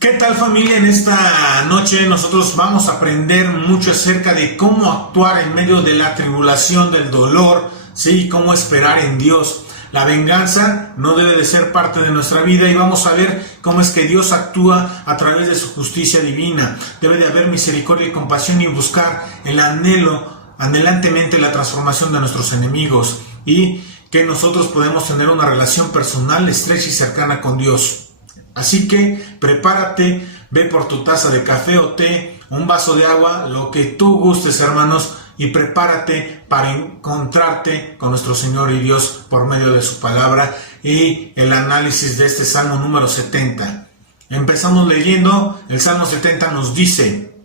¿Qué tal, familia? En esta noche nosotros vamos a aprender mucho acerca de cómo actuar en medio de la tribulación, del dolor, ¿sí? Cómo esperar en Dios. La venganza no debe de ser parte de nuestra vida y vamos a ver cómo es que Dios actúa a través de su justicia divina. Debe de haber misericordia y compasión y buscar el anhelantemente la transformación de nuestros enemigos y que nosotros podemos tener una relación personal, estrecha y cercana con Dios. Así que prepárate, ve por tu taza de café o té, un vaso de agua, lo que tú gustes, hermanos, y prepárate para encontrarte con nuestro Señor y Dios por medio de su palabra y el análisis de este Salmo número 70. Empezamos leyendo. El Salmo 70 nos dice: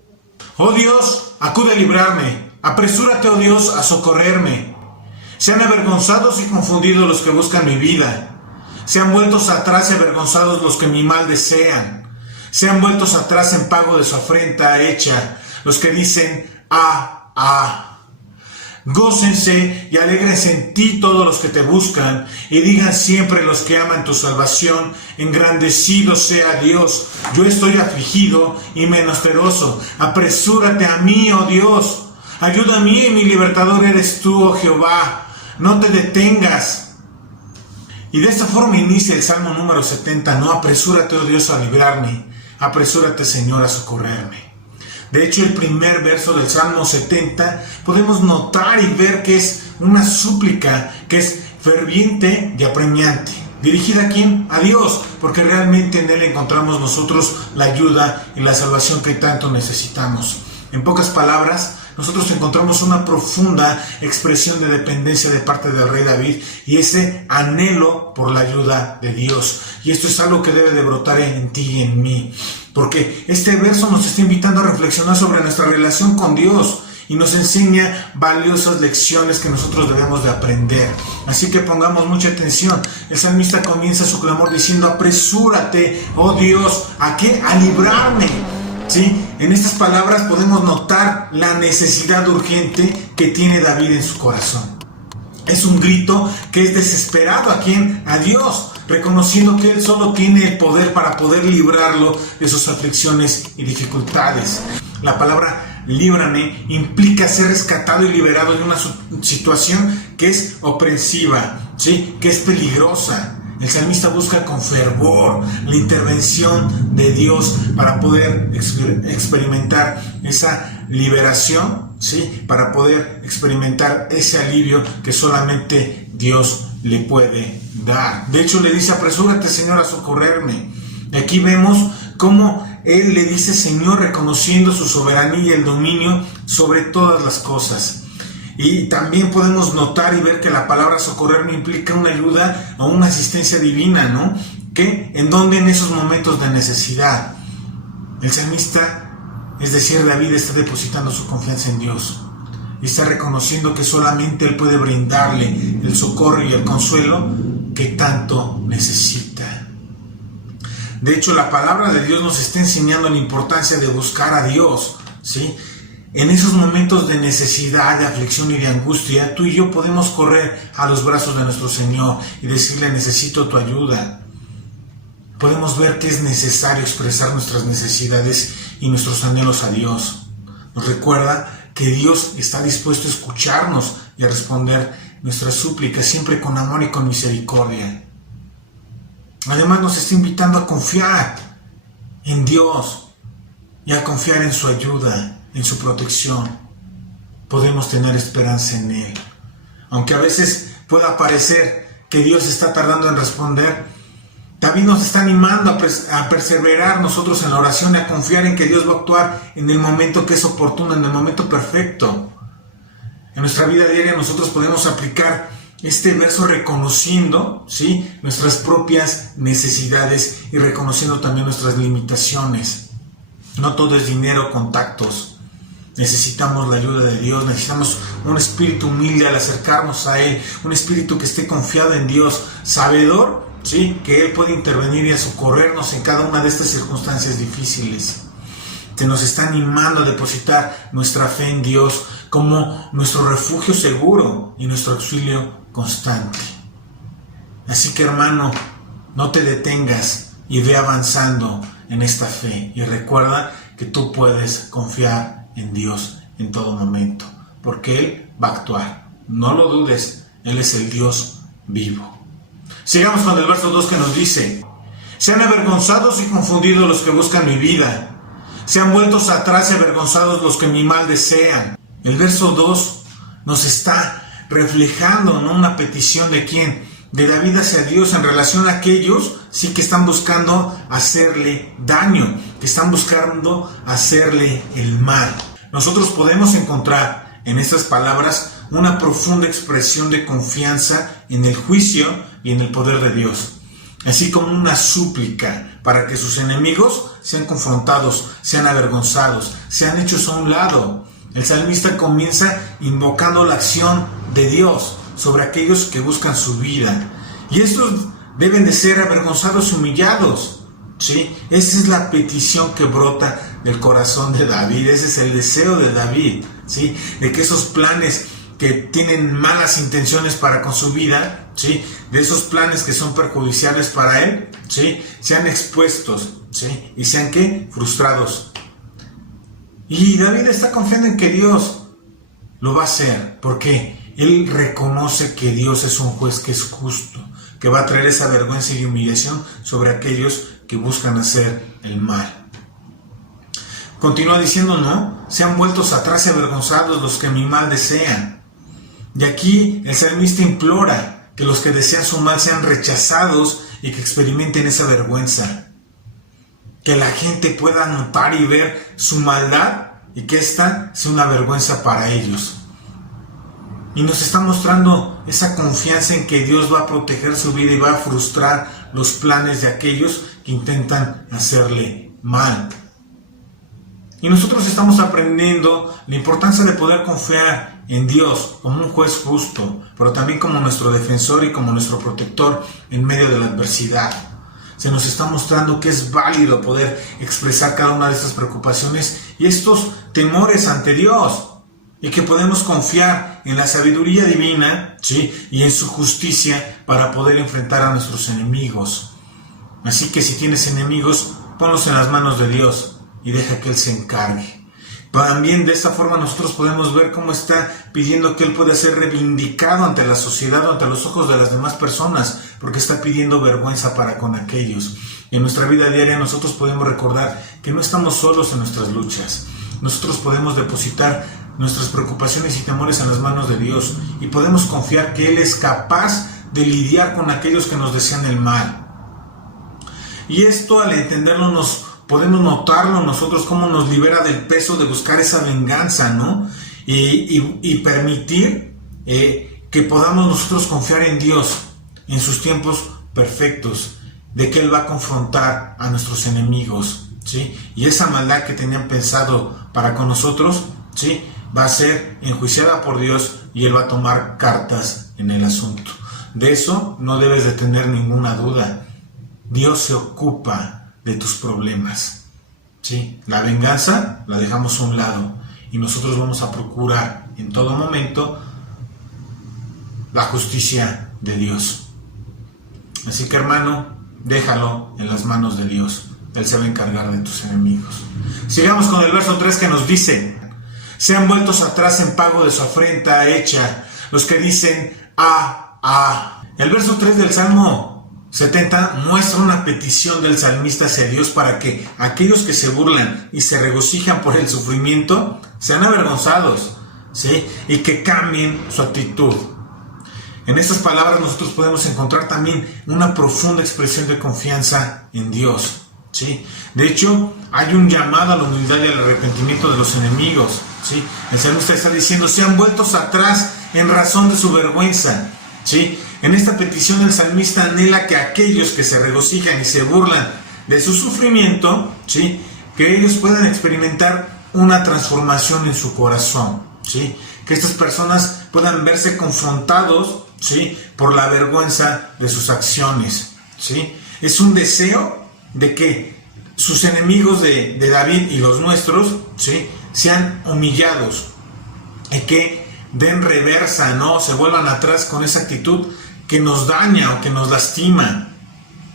Oh Dios, acude a librarme, apresúrate, oh Dios, a socorrerme. Sean avergonzados y confundidos los que buscan mi vida. Sean vueltos atrás y avergonzados los que mi mal desean. Sean vueltos atrás en pago de su afrenta hecha los que dicen: Gócense y alégrense en ti todos los que te buscan, y digan siempre los que aman tu salvación: engrandecido sea Dios. Yo estoy afligido y menesteroso. Apresúrate a mí, oh Dios. Ayuda a mí, y mi libertador eres tú, oh Jehová. No te detengas. Y de esta forma inicia el Salmo número 70, ¿no? Apresúrate, oh Dios, a librarme. Apresúrate, Señor, a socorrerme. De hecho, el primer verso del Salmo 70 podemos notar y ver que es una súplica, que es ferviente y apremiante. ¿Dirigida a quién? A Dios, porque realmente en Él encontramos nosotros la ayuda y la salvación que tanto necesitamos. En pocas palabras, nosotros encontramos una profunda expresión de dependencia de parte del rey David y ese anhelo por la ayuda de Dios. Y esto es algo que debe de brotar en ti y en mí, porque este verso nos está invitando a reflexionar sobre nuestra relación con Dios y nos enseña valiosas lecciones que nosotros debemos de aprender. Así que pongamos mucha atención. El salmista comienza su clamor diciendo: apresúrate, oh Dios, ¿a qué? A librarme. ¿Sí? En estas palabras podemos notar la necesidad urgente que tiene David en su corazón. Es un grito que es desesperado. ¿A quién? A Dios, reconociendo que Él solo tiene el poder para poder librarlo de sus aflicciones y dificultades. La palabra líbrame implica ser rescatado y liberado de una situación que es opresiva, ¿sí? Que es peligrosa. El salmista busca con fervor la intervención de Dios para poder experimentar esa liberación, ¿sí? Para poder experimentar ese alivio que solamente Dios le puede dar. De hecho, le dice: apresúrate, Señor, a socorrerme. Aquí vemos cómo Él le dice Señor, reconociendo su soberanía y el dominio sobre todas las cosas. Y también podemos notar y ver que la palabra socorrer implica una ayuda o una asistencia divina, ¿no? Que en donde en esos momentos de necesidad el salmista, es decir, David, está depositando su confianza en Dios y está reconociendo que solamente Él puede brindarle el socorro y el consuelo que tanto necesita. De hecho, la palabra de Dios nos está enseñando la importancia de buscar a Dios, ¿sí? En esos momentos de necesidad, de aflicción y de angustia, tú y yo podemos correr a los brazos de nuestro Señor y decirle: necesito tu ayuda. Podemos ver que es necesario expresar nuestras necesidades y nuestros anhelos a Dios. Nos recuerda que Dios está dispuesto a escucharnos y a responder nuestras súplicas, siempre con amor y con misericordia. Además, nos está invitando a confiar en Dios y a confiar en su ayuda, en su protección. Podemos tener esperanza en Él. Aunque a veces pueda parecer que Dios está tardando en responder, David nos está animando a perseverar nosotros en la oración y a confiar en que Dios va a actuar en el momento que es oportuno, en el momento perfecto. En nuestra vida diaria nosotros podemos aplicar este verso reconociendo, ¿sí?, nuestras propias necesidades y reconociendo también nuestras limitaciones. No todo es dinero, contactos. Necesitamos la ayuda de Dios, necesitamos un espíritu humilde al acercarnos a Él, un espíritu que esté confiado en Dios, sabedor, ¿sí?, que Él puede intervenir y a socorrernos en cada una de estas circunstancias difíciles. Se nos está animando a depositar nuestra fe en Dios como nuestro refugio seguro y nuestro auxilio constante. Así que, hermano, no te detengas y ve avanzando en esta fe y recuerda que tú puedes confiar en Dios en todo momento, porque Él va a actuar. No lo dudes, Él es el Dios vivo. Sigamos con el verso 2 que nos dice: sean avergonzados y confundidos los que buscan mi vida, sean vueltos atrás y avergonzados los que mi mal desean. El verso 2 nos está reflejando, ¿no?, una petición de ¿quién? De David hacia Dios en relación a aquellos sí que están buscando hacerle daño, que están buscando hacerle el mal. Nosotros podemos encontrar en estas palabras una profunda expresión de confianza en el juicio y en el poder de Dios, así como una súplica para que sus enemigos sean confrontados, sean avergonzados, sean hechos a un lado. El salmista comienza invocando la acción de Dios sobre aquellos que buscan su vida. Y estos deben de ser avergonzados y humillados, ¿sí? Esa es la petición que brota del corazón de David, ese es el deseo de David, ¿sí? De que esos planes que tienen malas intenciones para con su vida, ¿sí?, de esos planes que son perjudiciales para él, ¿sí?, sean expuestos, ¿sí?, y sean ¿qué? Frustrados. Y David está confiando en que Dios lo va a hacer, porque él reconoce que Dios es un juez que es justo, que va a traer esa vergüenza y humillación sobre aquellos que buscan hacer el mal. Continúa diciendo, ¿no? Sean vueltos atrás y avergonzados los que mi mal desean. Y aquí el salmista implora que los que desean su mal sean rechazados y que experimenten esa vergüenza. Que la gente pueda notar y ver su maldad y que esta sea una vergüenza para ellos. Y nos está mostrando esa confianza en que Dios va a proteger su vida y va a frustrar los planes de aquellos que intentan hacerle mal. Y nosotros estamos aprendiendo la importancia de poder confiar en Dios como un juez justo, pero también como nuestro defensor y como nuestro protector en medio de la adversidad. Se nos está mostrando que es válido poder expresar cada una de estas preocupaciones y estos temores ante Dios, y que podemos confiar en la sabiduría divina, ¿sí?, y en su justicia para poder enfrentar a nuestros enemigos. Así que si tienes enemigos, ponlos en las manos de Dios y deja que Él se encargue. También de esta forma nosotros podemos ver cómo está pidiendo que Él pueda ser reivindicado ante la sociedad o ante los ojos de las demás personas, porque está pidiendo vergüenza para con aquellos. Y en nuestra vida diaria nosotros podemos recordar que no estamos solos en nuestras luchas. Nosotros podemos depositar nuestras preocupaciones y temores en las manos de Dios y podemos confiar que Él es capaz de lidiar con aquellos que nos desean el mal. Y esto, al entenderlo, podemos notarlo nosotros cómo nos libera del peso de buscar esa venganza, ¿no? Y permitir que podamos nosotros confiar en Dios, en sus tiempos perfectos, de que Él va a confrontar a nuestros enemigos, ¿sí? Y esa maldad que tenían pensado para con nosotros, ¿sí?, va a ser enjuiciada por Dios y Él va a tomar cartas en el asunto. De eso no debes de tener ninguna duda. Dios se ocupa de tus problemas, ¿sí? La venganza la dejamos a un lado y nosotros vamos a procurar en todo momento la justicia de Dios. Así que, hermano, déjalo en las manos de Dios. Él se va a encargar de tus enemigos. Sigamos con el verso 3 que nos dice: sean vueltos atrás en pago de su afrenta hecha los que dicen El verso 3 del Salmo 70 muestra una petición del salmista hacia Dios para que aquellos que se burlan y se regocijan por el sufrimiento sean avergonzados, ¿sí?, y que cambien su actitud. En estas palabras nosotros podemos encontrar también una profunda expresión de confianza en Dios, ¿sí? De hecho, hay un llamado a la humildad y al arrepentimiento de los enemigos, ¿sí? El salmista está diciendo: sean vueltos atrás en razón de su vergüenza, ¿sí? En esta petición el salmista anhela que aquellos que se regocijan y se burlan de su sufrimiento, ¿sí?, que ellos puedan experimentar una transformación en su corazón, ¿sí?, que estas personas puedan verse confrontados, ¿sí?, por la vergüenza de sus acciones, ¿sí? Es un deseo de que sus enemigos de David y los nuestros, ¿sí?, sean humillados y que den reversa, ¿no?, se vuelvan atrás con esa actitud que nos daña o que nos lastima.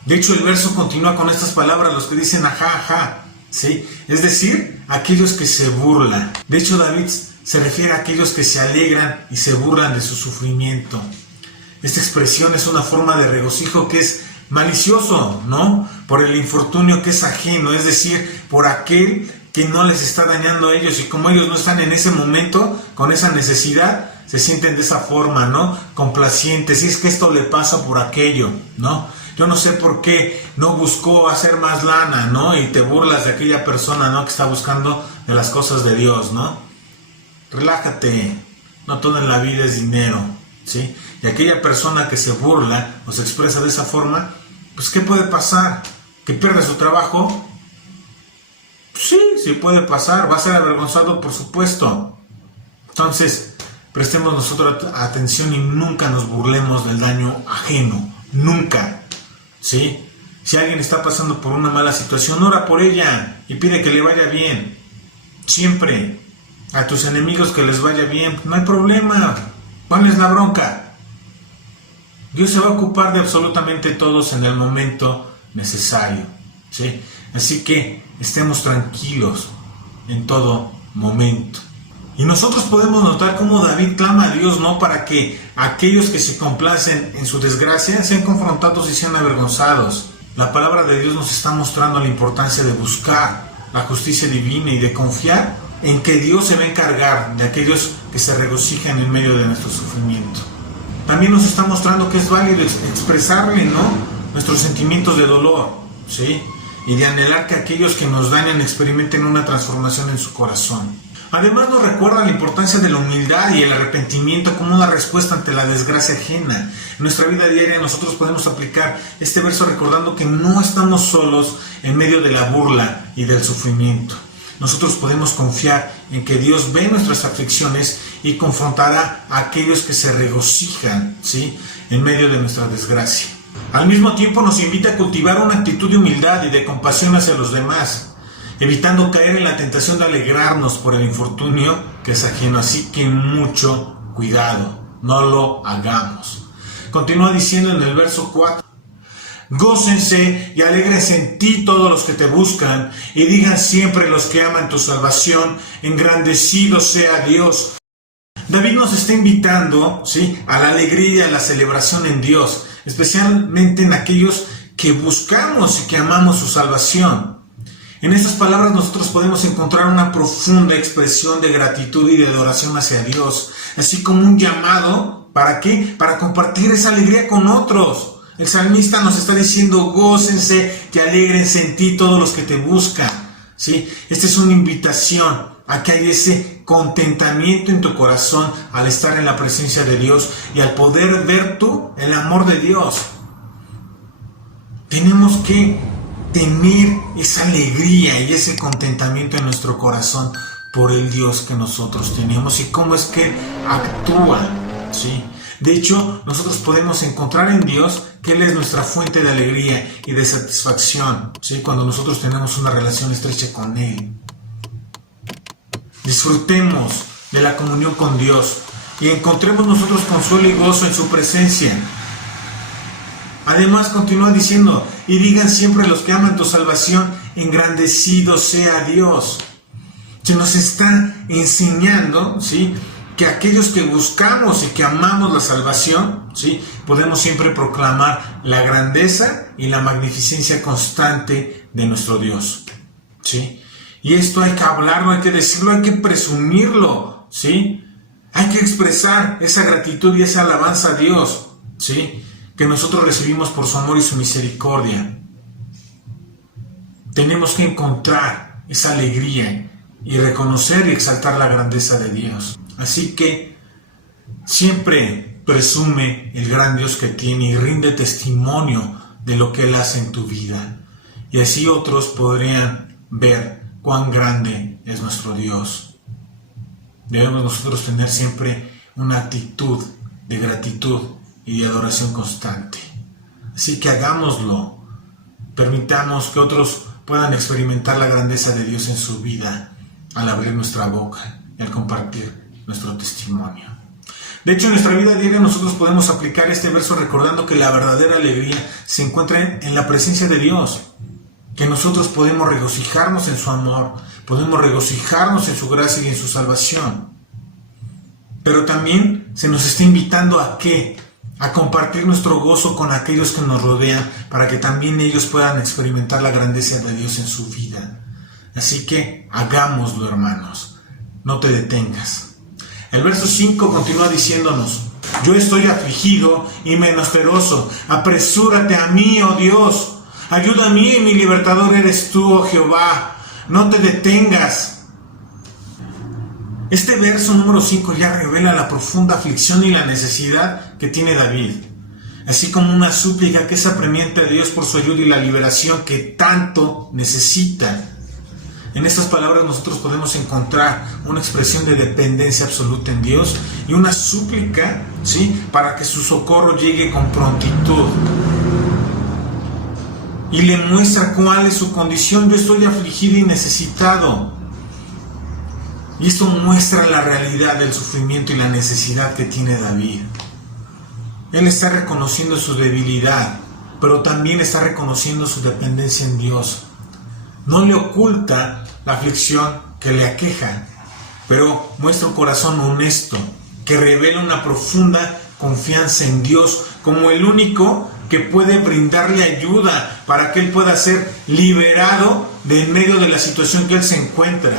De hecho, el verso continúa con estas palabras, los que dicen ajá, ajá, ¿sí? Es decir, aquellos que se burlan. De hecho, David se refiere a aquellos que se alegran y se burlan de su sufrimiento. Esta expresión es una forma de regocijo que es malicioso, ¿no? Por el infortunio que es ajeno, es decir, por aquel que no les está dañando a ellos, y como ellos no están en ese momento con esa necesidad, se sienten de esa forma, ¿no? Complacientes, y es que esto le pasa por aquello, ¿no? Yo no sé por qué no buscó hacer más lana, ¿no? Y te burlas de aquella persona, ¿no? Que está buscando de las cosas de Dios, ¿no? Relájate, no todo en la vida es dinero, ¿sí? Y aquella persona que se burla o se expresa de esa forma, pues ¿qué puede pasar? ¿Que pierde su trabajo? Sí puede pasar, va a ser avergonzado, por supuesto. Entonces, prestemos nosotros atención y nunca nos burlemos del daño ajeno, nunca, ¿sí? Si alguien está pasando por una mala situación, ora por ella y pide que le vaya bien, siempre. A tus enemigos que les vaya bien, no hay problema, ponles la bronca. Dios se va a ocupar de absolutamente todos en el momento necesario, ¿sí? Así que estemos tranquilos en todo momento. Y nosotros podemos notar cómo David clama a Dios, ¿no? Para que aquellos que se complacen en su desgracia sean confrontados y sean avergonzados. La palabra de Dios nos está mostrando la importancia de buscar la justicia divina y de confiar en que Dios se va a encargar de aquellos que se regocijan en medio de nuestro sufrimiento. También nos está mostrando que es válido expresarle, ¿no? Nuestros sentimientos de dolor, ¿sí? Y de anhelar que aquellos que nos dañan experimenten una transformación en su corazón. Además nos recuerda la importancia de la humildad y el arrepentimiento como una respuesta ante la desgracia ajena. En nuestra vida diaria nosotros podemos aplicar este verso recordando que no estamos solos en medio de la burla y del sufrimiento. Nosotros podemos confiar en que Dios ve nuestras aflicciones y confrontará a aquellos que se regocijan, ¿sí?, en medio de nuestra desgracia. Al mismo tiempo nos invita a cultivar una actitud de humildad y de compasión hacia los demás, evitando caer en la tentación de alegrarnos por el infortunio que es ajeno. Así que mucho cuidado, no lo hagamos. Continúa diciendo en el verso 4. Gócense y alégrense en ti todos los que te buscan, y digan siempre los que aman tu salvación, engrandecido sea Dios. David nos está invitando, ¿sí?, a la alegría y a la celebración en Dios, especialmente en aquellos que buscamos y que amamos su salvación. En estas palabras nosotros podemos encontrar una profunda expresión de gratitud y de adoración hacia Dios, así como un llamado, ¿para qué? Para compartir esa alegría con otros. El salmista nos está diciendo, gócense y alégrense en ti todos los que te buscan, ¿sí? Esta es una invitación a que haya ese contentamiento en tu corazón al estar en la presencia de Dios y al poder ver tú el amor de Dios. Tenemos que tener esa alegría y ese contentamiento en nuestro corazón por el Dios que nosotros tenemos y cómo es que actúa, ¿sí? De hecho, nosotros podemos encontrar en Dios que Él es nuestra fuente de alegría y de satisfacción, ¿sí?, cuando nosotros tenemos una relación estrecha con Él. Disfrutemos de la comunión con Dios y encontremos nosotros consuelo y gozo en su presencia. Además, continúa diciendo, y digan siempre los que aman tu salvación, engrandecido sea Dios. Se nos está enseñando, ¿sí?, que aquellos que buscamos y que amamos la salvación, ¿sí?, podemos siempre proclamar la grandeza y la magnificencia constante de nuestro Dios, ¿sí? Y esto hay que hablarlo, hay que decirlo, hay que presumirlo, ¿sí? Hay que expresar esa gratitud y esa alabanza a Dios, ¿sí?, que nosotros recibimos por su amor y su misericordia. Tenemos que encontrar esa alegría y reconocer y exaltar la grandeza de Dios. Así que siempre presume el gran Dios que tiene y rinde testimonio de lo que Él hace en tu vida. Y así otros podrían ver cuán grande es nuestro Dios. Debemos nosotros tener siempre una actitud de gratitud y de adoración constante. Así que hagámoslo. Permitamos que otros puedan experimentar la grandeza de Dios en su vida al abrir nuestra boca y al compartir nuestro testimonio. De hecho, en nuestra vida diaria nosotros podemos aplicar este verso recordando que la verdadera alegría se encuentra en la presencia de Dios, que nosotros podemos regocijarnos en su amor, podemos regocijarnos en su gracia y en su salvación. Pero también se nos está invitando ¿a qué? A compartir nuestro gozo con aquellos que nos rodean, para que también ellos puedan experimentar la grandeza de Dios en su vida. Así que hagámoslo, hermanos, no te detengas. El verso 5 continúa diciéndonos: yo estoy afligido y menesteroso, apresúrate a mí, oh Dios, ayuda a mí, mi libertador eres tú, oh Jehová, no te detengas. Este verso número 5 ya revela la profunda aflicción y la necesidad que tiene David, así como una súplica que es apremiante a Dios por su ayuda y la liberación que tanto necesita. En estas palabras nosotros podemos encontrar una expresión de dependencia absoluta en Dios y una súplica, ¿sí?, para que su socorro llegue con prontitud. Y le muestra cuál es su condición: yo estoy afligido y necesitado. Y esto muestra la realidad del sufrimiento y la necesidad que tiene David. Él está reconociendo su debilidad, pero también está reconociendo su dependencia en Dios. No le oculta la aflicción que le aqueja, pero muestra un corazón honesto que revela una profunda confianza en Dios como el único que puede brindarle ayuda para que él pueda ser liberado de en medio de la situación que él se encuentra.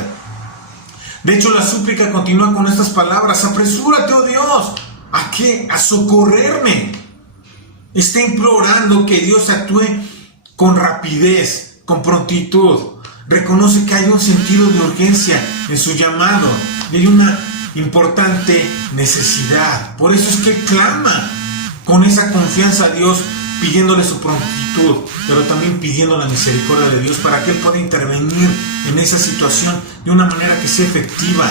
De hecho, la súplica continúa con estas palabras: apresúrate, oh Dios, ¿a qué? A socorrerme. Está implorando que Dios actúe con rapidez, con prontitud. Reconoce que hay un sentido de urgencia en su llamado y hay una importante necesidad. Por eso es que clama con esa confianza a Dios, pidiéndole su prontitud, pero también pidiendo la misericordia de Dios para que Él pueda intervenir en esa situación de una manera que sea efectiva.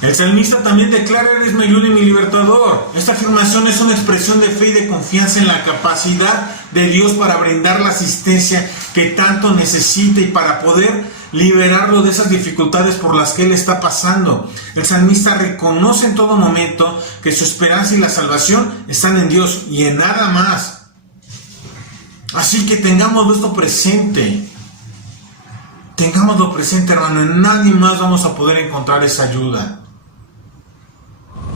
El salmista también declara: eres mi ayuda y mi libertador. Esta afirmación es una expresión de fe y de confianza en la capacidad de Dios para brindar la asistencia que tanto necesita y para poder liberarlo de esas dificultades por las que él está pasando. El salmista reconoce en todo momento que su esperanza y la salvación están en Dios y en nada más. Así que tengámoslo esto presente. Tengámoslo presente, hermano. En nadie más vamos a poder encontrar esa ayuda.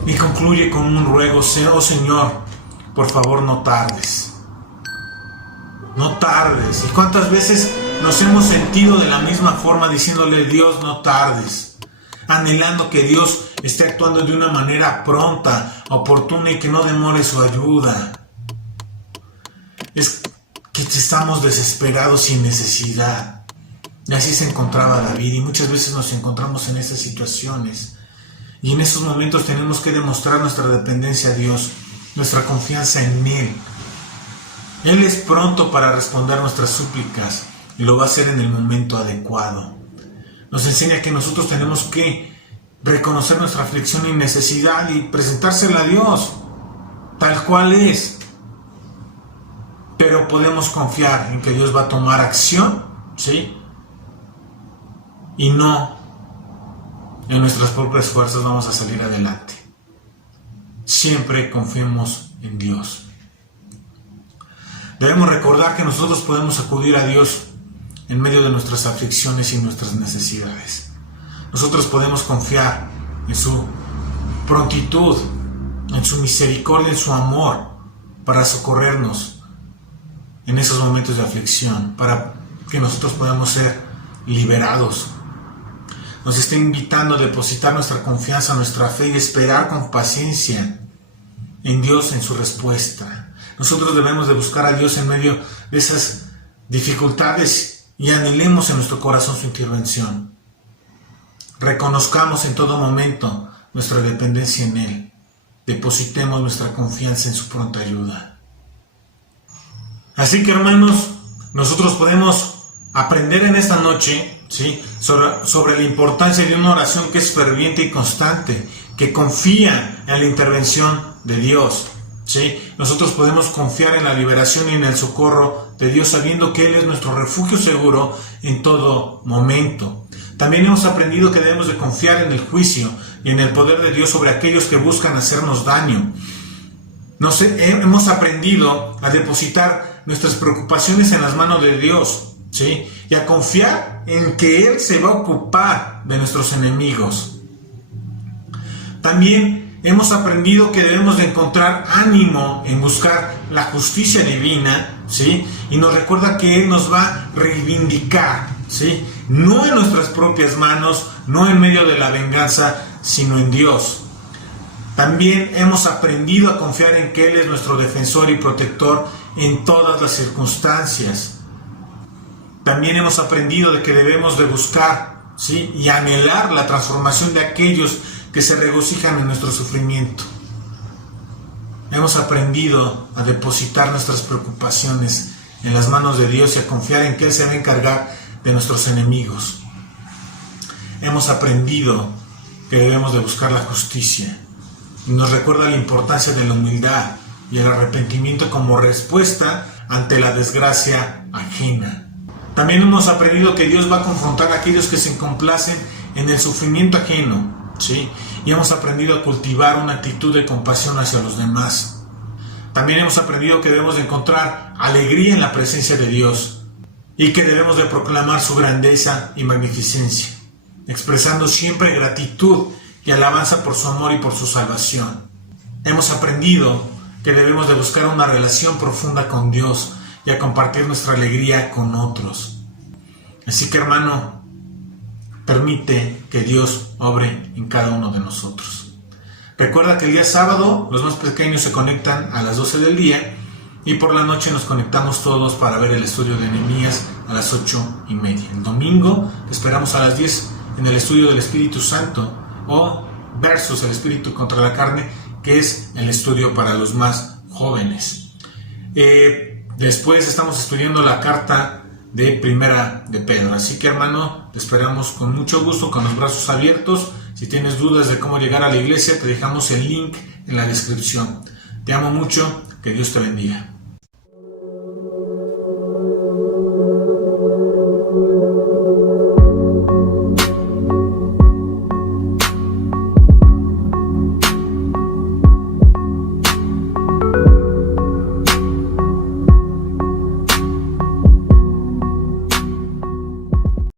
Y concluye con un ruego: oh Señor, por favor no tardes. No tardes. ¿Y cuántas veces nos hemos sentido de la misma forma diciéndole: Dios, no tardes? Anhelando que Dios esté actuando de una manera pronta, oportuna y que no demore su ayuda. Es que estamos desesperados sin necesidad. Y así se encontraba David, y muchas veces nos encontramos en esas situaciones. Y en esos momentos tenemos que demostrar nuestra dependencia a Dios, nuestra confianza en Él. Él es pronto para responder nuestras súplicas y lo va a hacer en el momento adecuado. Nos enseña que nosotros tenemos que reconocer nuestra aflicción y necesidad y presentársela a Dios, tal cual es. Pero podemos confiar en que Dios va a tomar acción, ¿sí? Y no en nuestras propias fuerzas vamos a salir adelante. Siempre confiemos en Dios. Debemos recordar que nosotros podemos acudir a Dios en medio de nuestras aflicciones y nuestras necesidades. Nosotros podemos confiar en su prontitud, en su misericordia, en su amor, para socorrernos en esos momentos de aflicción, para que nosotros podamos ser liberados. Nos está invitando a depositar nuestra confianza, nuestra fe y esperar con paciencia en Dios, en su respuesta. Nosotros debemos de buscar a Dios en medio de esas dificultades y anhelemos en nuestro corazón su intervención. Reconozcamos en todo momento nuestra dependencia en Él. Depositemos nuestra confianza en su pronta ayuda. Así que, hermanos, nosotros podemos aprender en esta noche, ¿sí?, sobre la importancia de una oración que es ferviente y constante, que confía en la intervención de Dios, ¿sí? Nosotros podemos confiar en la liberación y en el socorro de Dios, sabiendo que Él es nuestro refugio seguro en todo momento. También hemos aprendido que debemos de confiar en el juicio y en el poder de Dios sobre aquellos que buscan hacernos daño. Hemos aprendido a depositar nuestras preocupaciones en las manos de Dios, ¿sí? Y a confiar en que Él se va a ocupar de nuestros enemigos. También hemos aprendido que debemos de encontrar ánimo en buscar la justicia divina, ¿sí? Y nos recuerda que Él nos va a reivindicar, ¿sí? No en nuestras propias manos, no en medio de la venganza, sino en Dios. También hemos aprendido a confiar en que Él es nuestro defensor y protector en todas las circunstancias. También hemos aprendido de que debemos de buscar, ¿sí? Y anhelar la transformación de aquellos que se regocijan en nuestro sufrimiento. Hemos aprendido a depositar nuestras preocupaciones en las manos de Dios y a confiar en que Él se va a encargar de nuestros enemigos. Hemos aprendido que debemos de buscar la justicia. Y nos recuerda la importancia de la humildad y el arrepentimiento como respuesta ante la desgracia ajena. También hemos aprendido que Dios va a confrontar a aquellos que se complacen en el sufrimiento ajeno, ¿sí? Y hemos aprendido a cultivar una actitud de compasión hacia los demás. También hemos aprendido que debemos de encontrar alegría en la presencia de Dios y que debemos de proclamar su grandeza y magnificencia, expresando siempre gratitud y alabanza por su amor y por su salvación. Hemos aprendido que debemos de buscar una relación profunda con Dios y a compartir nuestra alegría con otros. Así que, hermano, permite que Dios obre en cada uno de nosotros. Recuerda que el día sábado los más pequeños se conectan a las 12 del día y por la noche nos conectamos todos para ver el estudio de Nehemías a las 8:30. El domingo te esperamos a las 10 en el estudio del Espíritu Santo o versus el Espíritu contra la carne, que es el estudio para los más jóvenes. Después estamos estudiando la carta de Primera de Pedro. Así que, hermano, te esperamos con mucho gusto, con los brazos abiertos. Si tienes dudas de cómo llegar a la iglesia, te dejamos el link en la descripción. Te amo mucho, que Dios te bendiga.